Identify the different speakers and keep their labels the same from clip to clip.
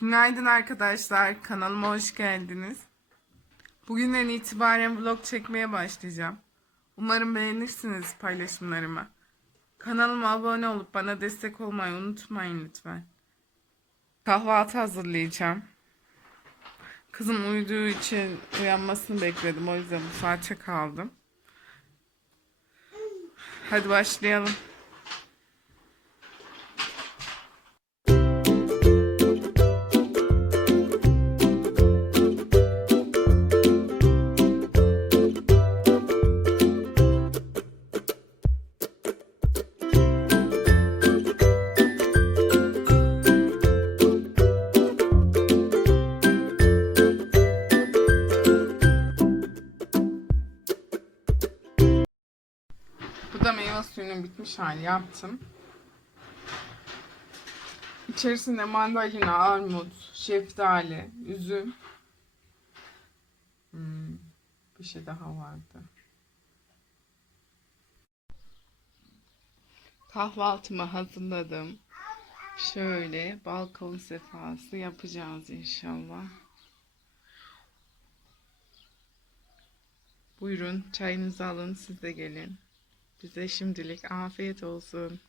Speaker 1: Günaydın arkadaşlar. Kanalıma hoş geldiniz. Bugünden itibaren vlog çekmeye başlayacağım. Umarım beğenirsiniz paylaşımlarımı. Kanalıma abone olup bana destek olmayı unutmayın lütfen. Kahvaltı hazırlayacağım. Kızım uyuduğu için uyanmasını bekledim. O yüzden bu saate kaldım. Hadi başlayalım. Bitmiş hali yaptım. İçerisinde mandalina, armut, şeftali, üzüm. Hmm, bir şey daha vardı. Kahvaltımı hazırladım. Şöyle balkon sefası yapacağız inşallah. Buyurun çayınızı alın siz de gelin. Bize şimdilik afiyet olsun.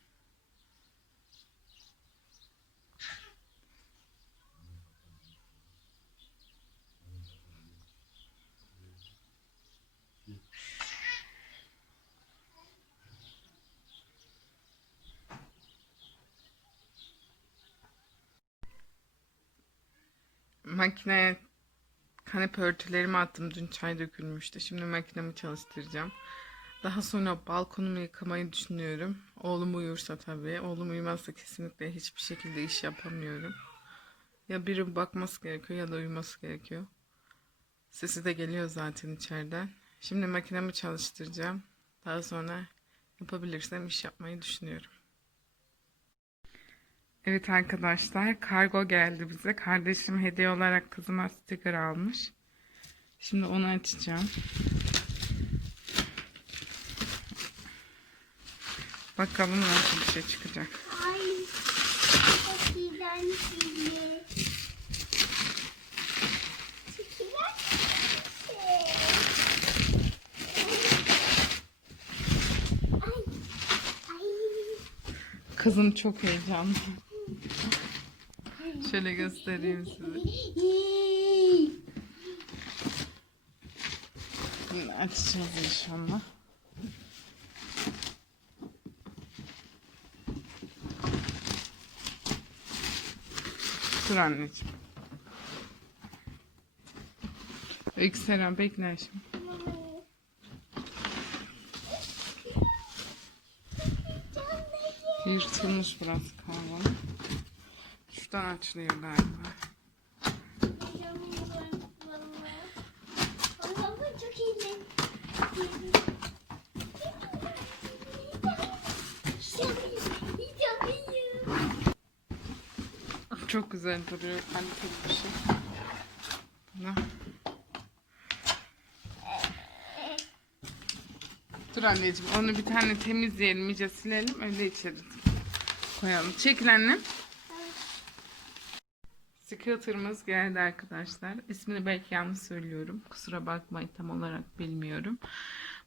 Speaker 1: Makineye kanepe örtülerimi attım. Dün çay dökülmüştü. Şimdi makinemi çalıştıracağım. Daha sonra balkonumu yıkamayı düşünüyorum. Oğlum uyursa tabii. Oğlum uyumazsa kesinlikle hiçbir şekilde iş yapamıyorum. Ya biri bakması gerekiyor ya da uyuması gerekiyor. Sesi de geliyor zaten içeriden. Şimdi makinemi çalıştıracağım. Daha sonra yapabilirsem iş yapmayı düşünüyorum. Evet arkadaşlar kargo geldi bize. Kardeşim hediye olarak kızıma sticker almış. Şimdi onu açacağım. Bakalım nasıl bir şey çıkacak.
Speaker 2: Ay, çok şey.
Speaker 1: Kızım çok heyecanlı. Şöyle göstereyim size. Açacağız inşallah. Dur anneciğim. Yükselen bekle şimdi. Yırtılmış biraz kahve. Şuradan açılıyor galiba.
Speaker 2: Çok iğrenç. Çok
Speaker 1: güzel duruyor. Kaliteli bir şey. Ne? Dur anneciğim onu bir tane temizleyelim, iyice silelim, öyle içeri koyalım. Çekil annem. Scooter'ımız geldi arkadaşlar. İsmini belki yanlış söylüyorum. Kusura bakmayın tam olarak bilmiyorum.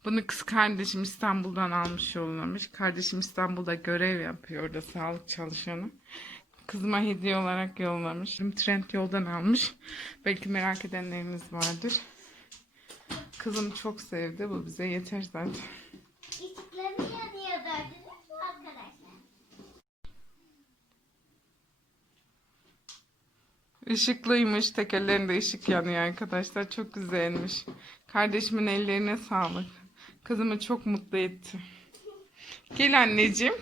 Speaker 1: Bunu kız kardeşim İstanbul'dan almış yollamış. Kardeşim İstanbul'da görev yapıyor orada sağlık çalışanı. Kızıma hediye olarak yollamış. Trend yoldan almış. Belki merak edenleriniz vardır. Kızım çok sevdi. Bu bize yeter zaten.
Speaker 2: Işıkları yanıyor gördünüz mü arkadaşlar?
Speaker 1: Işıklıymış. Tekerlerinde ışık yanıyor arkadaşlar. Çok güzelmiş. Kardeşimin ellerine sağlık. Kızımı çok mutlu etti. Gel anneciğim.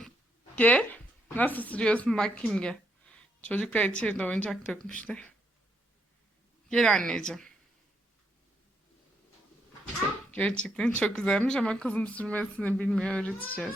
Speaker 1: Gel. Nasıl sürüyorsun bakayım gel. Çocuklar içeride oyuncak dökmüşler. Gel anneciğim. Gerçekten çok güzelmiş ama kızım sürmesini bilmiyor. Öğreteceğiz.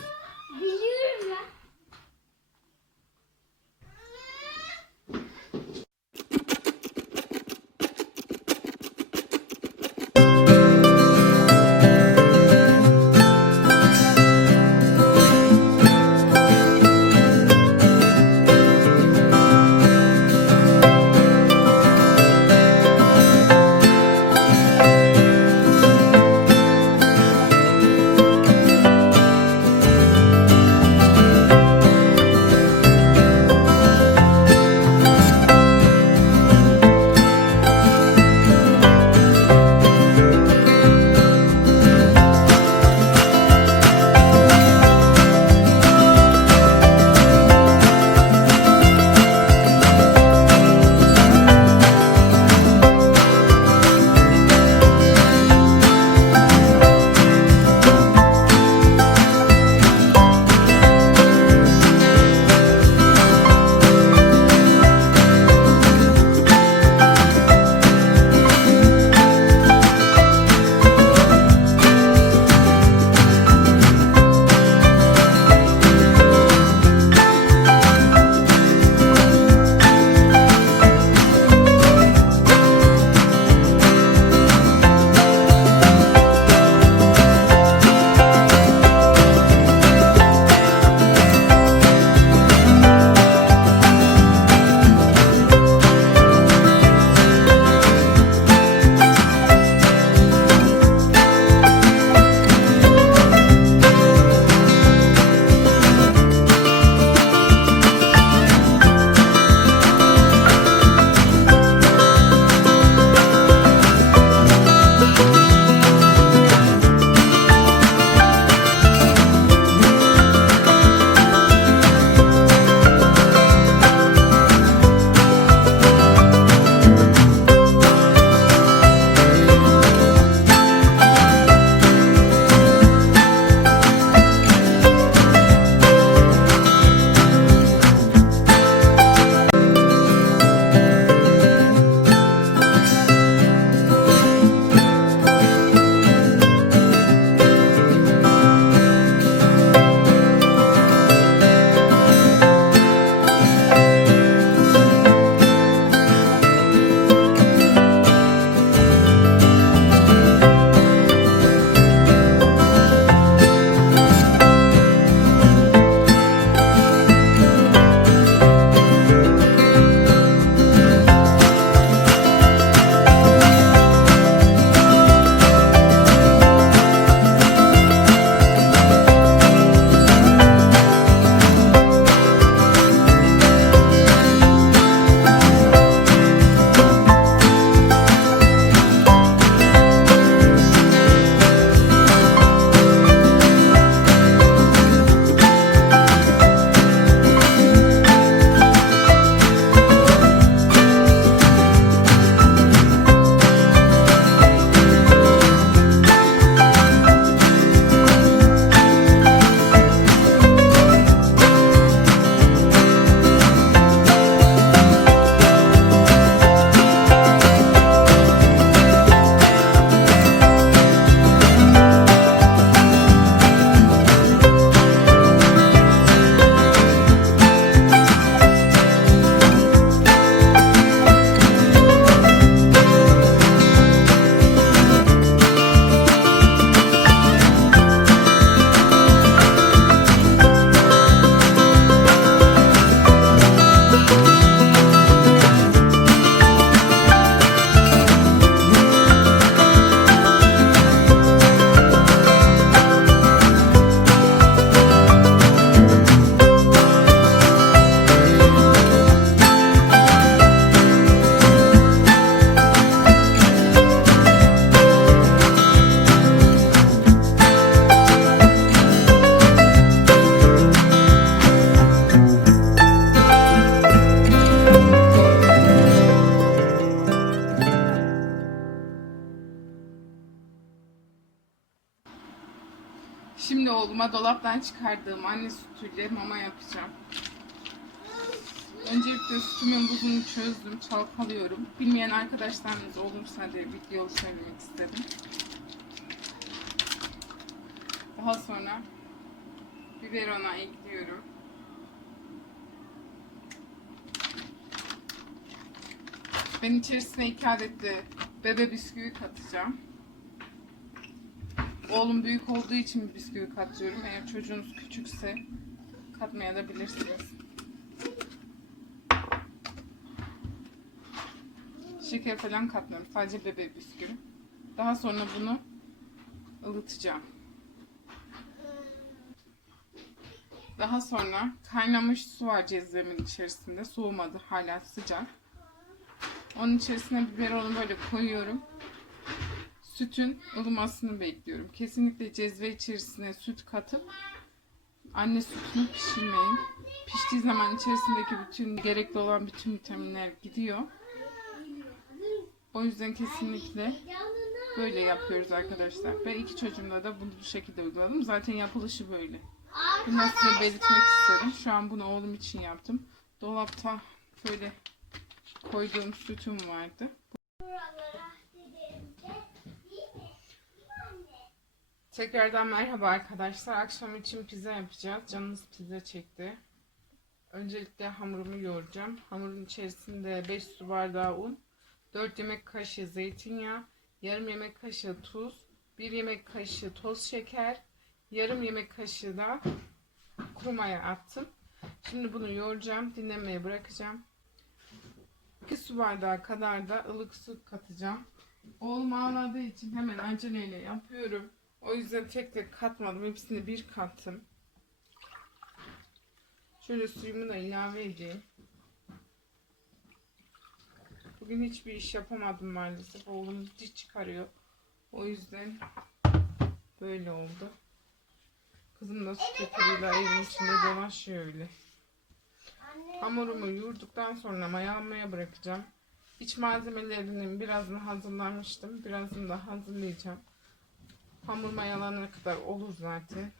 Speaker 1: Dolaptan çıkardığım anne sütüyle mama yapacağım. Öncelikle sütümün buzunu çözdüm, çalkalıyorum. Bilmeyen arkadaşlarınız olursa diye video söylemek istedim. Daha sonra biberona ekliyorum. Ben içerisine iki adet de bebe bisküvi katacağım. Oğlum büyük olduğu için bisküvi katıyorum. Eğer çocuğunuz küçükse katmaya da bilirsiniz. Şeker falan katmıyorum. Sadece bebe bisküvi. Daha sonra bunu ılıtacağım. Daha sonra kaynamış su var cezvemin içerisinde. Soğumadı. Hala sıcak. Onun içerisine biberonu böyle koyuyorum. Sütün ılımasını bekliyorum. Kesinlikle cezve içerisine süt katıp anne sütünü pişirmeyin. Piştiği zaman içerisindeki bütün gerekli olan bütün vitaminler gidiyor. O yüzden kesinlikle böyle yapıyoruz arkadaşlar. Ben iki çocuğumda da bunu bu şekilde uyguladım. Zaten yapılışı böyle. Bunu size belirtmek istedim. Şu an bunu oğlum için yaptım. Dolapta böyle koyduğum sütüm vardı.
Speaker 2: Buralara dediğimde değil mi? Anne.
Speaker 1: Tekrardan merhaba arkadaşlar. Akşam için pizza yapacağız. Canınız pizza çekti. Öncelikle hamurumu yoğuracağım. Hamurun içerisinde 5 su bardağı un, 4 yemek kaşığı zeytinyağı, yarım yemek kaşığı tuz, 1 yemek kaşığı toz şeker, yarım yemek kaşığı da kuru maya attım. Şimdi bunu yoğuracağım, dinlenmeye bırakacağım. 2 su bardağı kadar da ılık su katacağım. Oğlum ağladığı için hemen aceleyle yapıyorum. O yüzden tek tek katmadım. Hepsini bir kattım. Şöyle suyumu da ilave edeyim. Bugün hiçbir iş yapamadım maalesef. Oğlum diş çıkarıyor. O yüzden böyle oldu. Kızım da süt yatırıyla evin içinde dolaşıyor öyle.
Speaker 2: Anne.
Speaker 1: Hamurumu yoğurduktan sonra mayalanmaya bırakacağım. İç malzemelerinin birazını hazırlamıştım. Birazını da hazırlayacağım. Hamur mayalanana kadar olur zaten.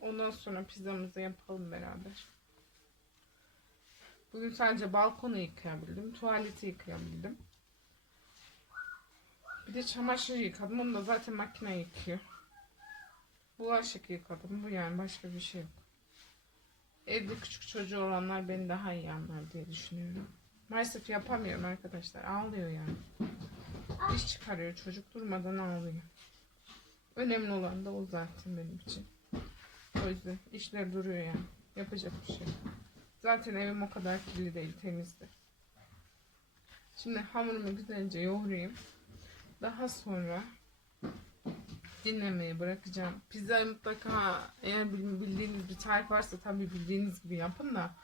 Speaker 1: Ondan sonra pizzamızı yapalım beraber. Bugün sadece balkonu yıkayabildim. Tuvaleti yıkayabildim. Bir de çamaşır yıkadım. Onu da zaten makine yıkıyor. Bulaşık yıkadım. Bu yani başka bir şey yok. Evde küçük çocuğu olanlar beni daha iyi anlar diye düşünüyorum. Maalesef yapamıyorum arkadaşlar. Ağlıyor yani. Diş çıkarıyor çocuk durmadan ağlıyor. Önemli olan da o zaten benim için. O yüzden işler duruyor yani. Yapacak bir şey. Zaten evim o kadar kirli değil, temizdi. Şimdi hamurumu güzelce yoğurayım. Daha sonra dinlemeye bırakacağım. Pizzayı mutlaka eğer bil- bildiğiniz bir tarif varsa tabii bildiğiniz gibi yapın da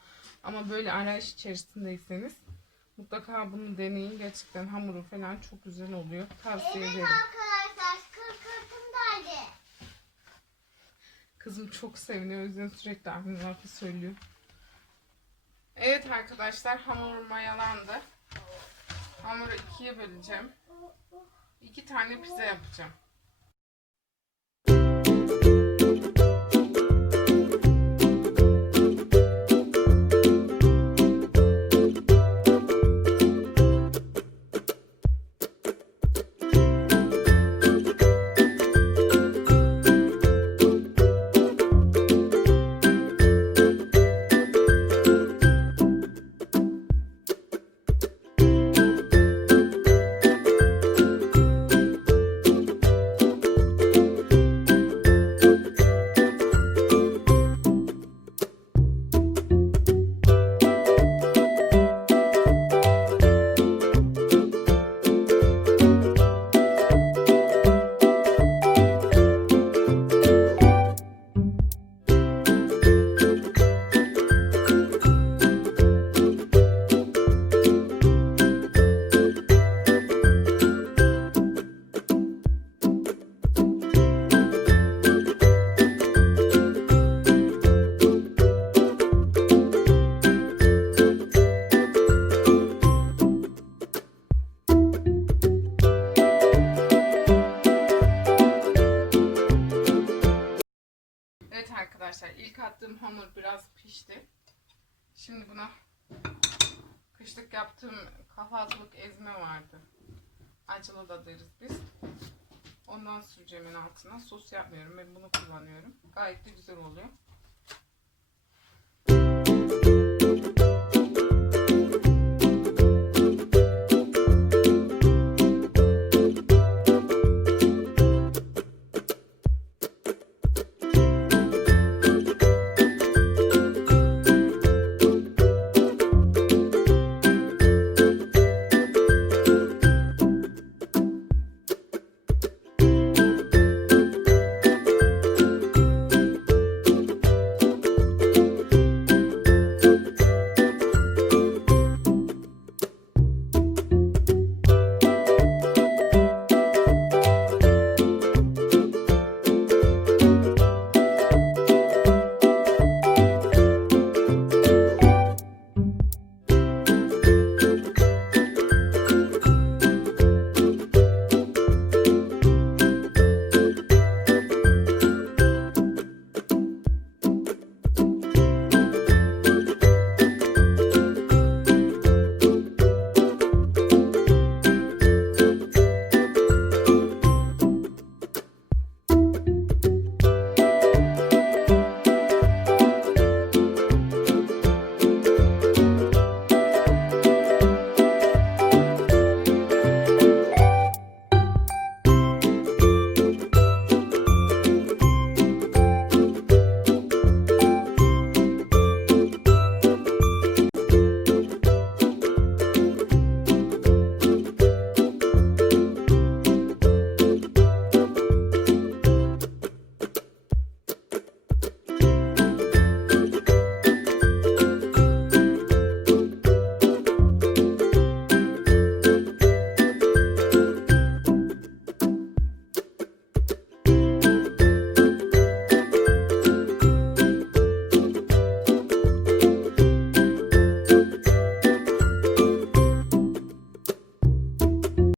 Speaker 1: ama böyle arayış içerisindeyseniz mutlaka bunu deneyin. Gerçekten hamuru falan çok güzel oluyor. Tavsiye ederim.
Speaker 2: Arkadaşlar kır kırkım geldi.
Speaker 1: Kızım çok seviniyor. O yüzden sürekli aklına lafı söylüyor. Evet arkadaşlar hamur mayalandı. Hamuru ikiye böleceğim. İki tane pizza yapacağım. Şimdi buna kışlık yaptığım kahvaltılık ezme vardı. Acılı da deriz biz. Ondan süreceğim en altına. Sos yapmıyorum. Ben bunu kullanıyorum. Gayet de güzel oluyor.